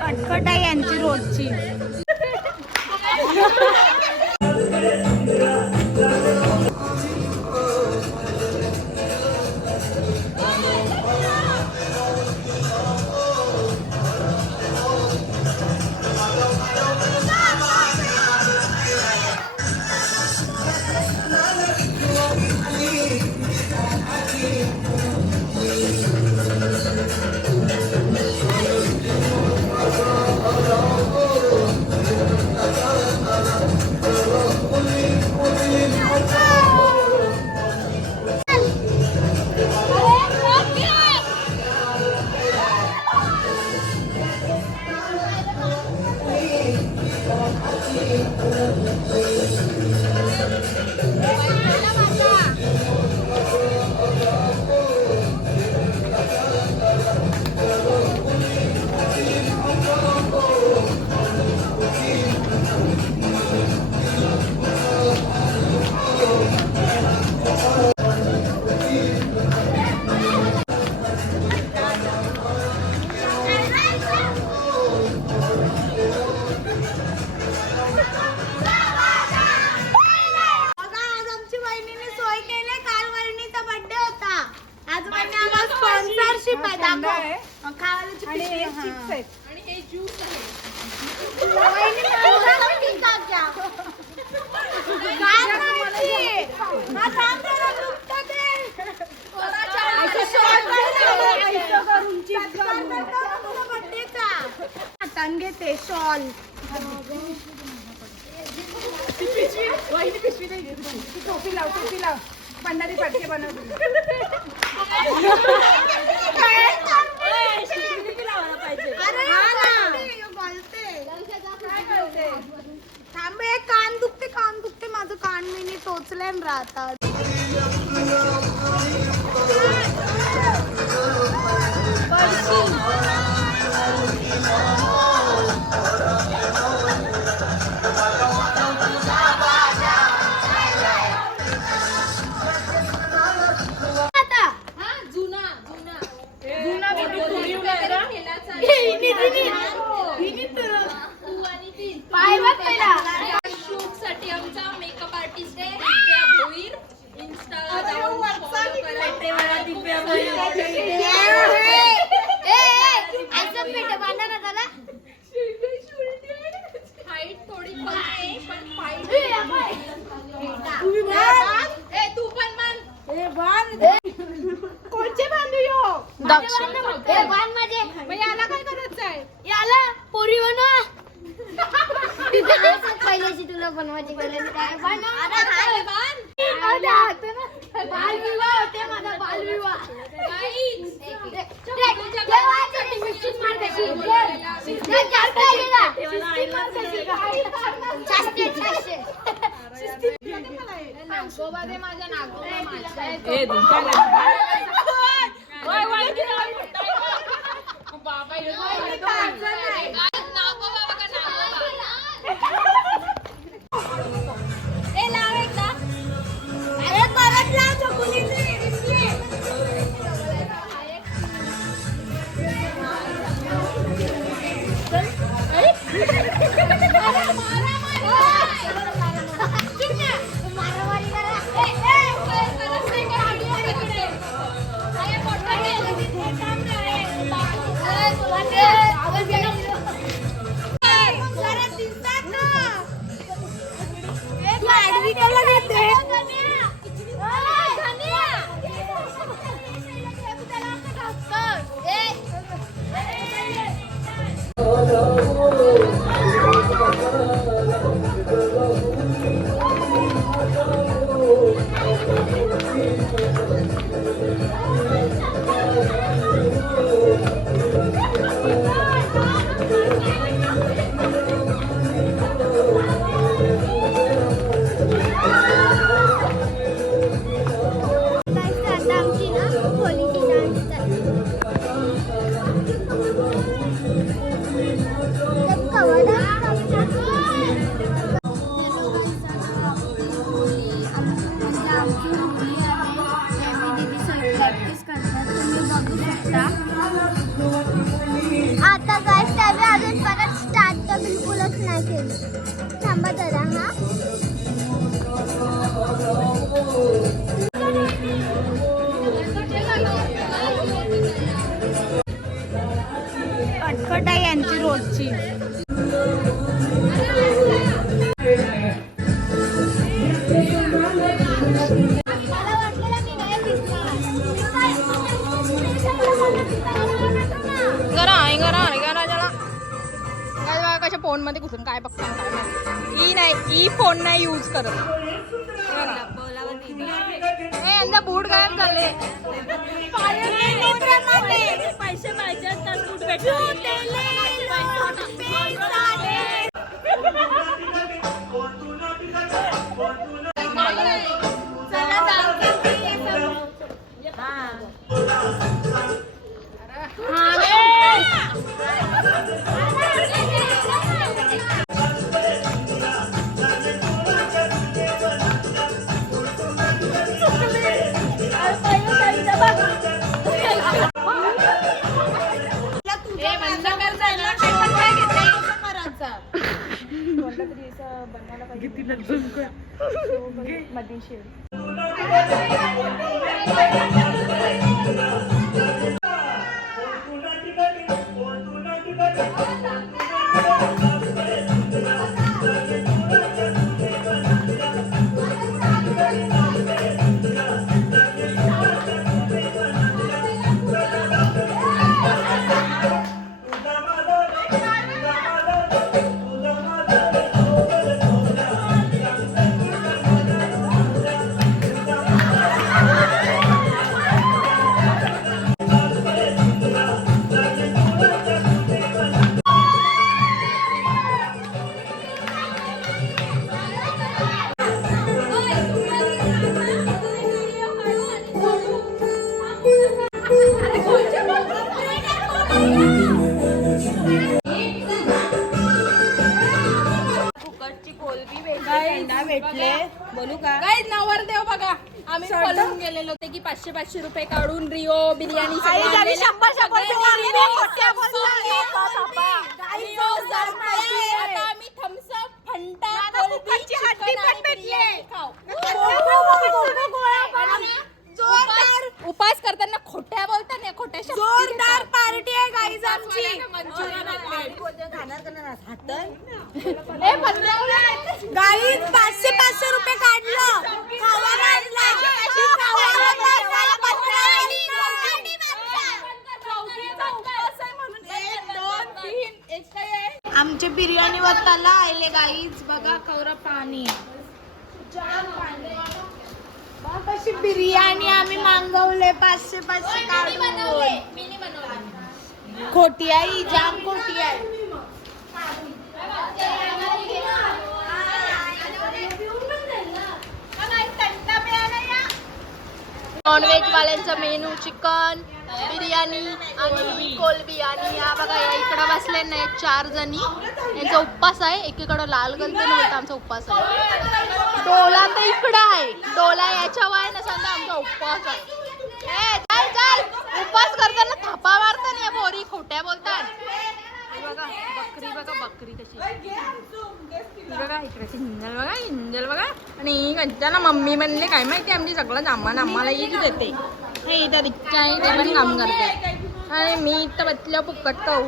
कटकट आहे यांची रोजची. घेते शॉल टोपी लाव पंढरी पटके बनवते. थांबे कान दुखते माझं कान मी टोचले राहतात. साठी आमचा मेकअप आर्टिस्ट आहे भोईर. इंस्टा हाईट थोडी कमी आहे पण फाईट तू पण बांध. कोणचे बांधू यो बांध माझे. याला काय करायचं आहे? याला पोरी बनवा. पहिल्याची तुला बनवायची गरज काय? बालविवाह होते माझा बालविवाह. माझ्या नागोबा मध्ये घुसून काय बघता काय माहिती. ई नाही, ई फोन नाही यूज करत. यांचा बूट गायब झाले. पैसे पाहिजे तर बूट भेटले. भेटले बोलू का काय नवरदेव बघा आम्ही पळून गेलेलो होते की 500 रुपये काढून रिओ बिर्याणी आम्ही थम्सअप फंटा उपास करताना खोट्या बोलतात ना, खोट्या जोरदार पार्टी आहे गाईज आमची. गाईज 500 रुपये काढलं खावायला आमचे बिर्याणी वत्ताला आले गाईज बघा कवरा पाणी कशी बिर्याणी आम्ही मागवले 500 काढून. खोटी आई जाम खोटी आहे. नॉनव्हेज वाल्यांचा मेनू चिकन बिर्याणी आणि कोलबी आणि या बघा या इकडं बसले नाही 4 जणी. यांचा उपवास आहे. एकीकडं लाल गलते बोलता आमचा उपवास आहे. डोला तर इकडं आहे. डोला याच्या वाय ना सांगा आमचा उपवास आहे. चाल चाल उपवास करताना थापा मारता नाही बोरी खोट्या बोलतात. बघा बकरी बघा बकरी कशी बघा इकडे हिंजल बघा आणि कंचाला मम्मी म्हणले काय माहिती आमची सगळं सामान आम्हाला एक देते. इथं रिक्षा आहे ते पण काम करते आणि मी इथं बसल्या फुकट खाऊ.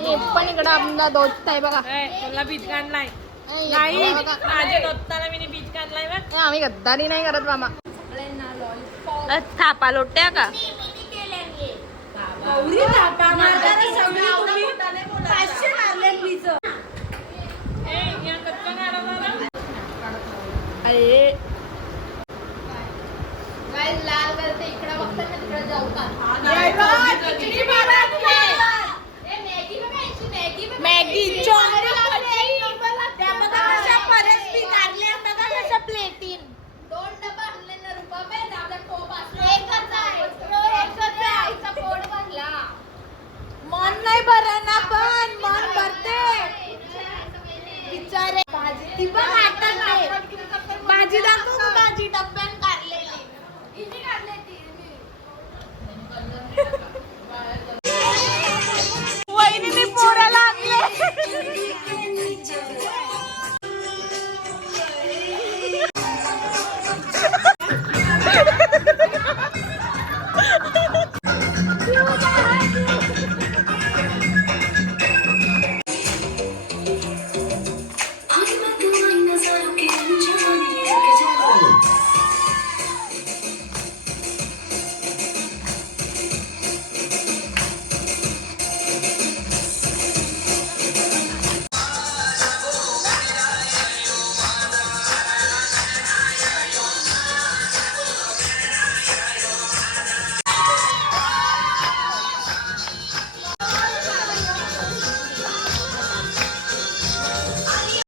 हे पण इकडं आमचा दोस्त आहे बघा. तुला बीज काढलाय आम्ही गद्दारी नाही करत मामा. थापा लोट्या का लाल करते इकडे बघतात ना तिकडे जाऊ का मॅगी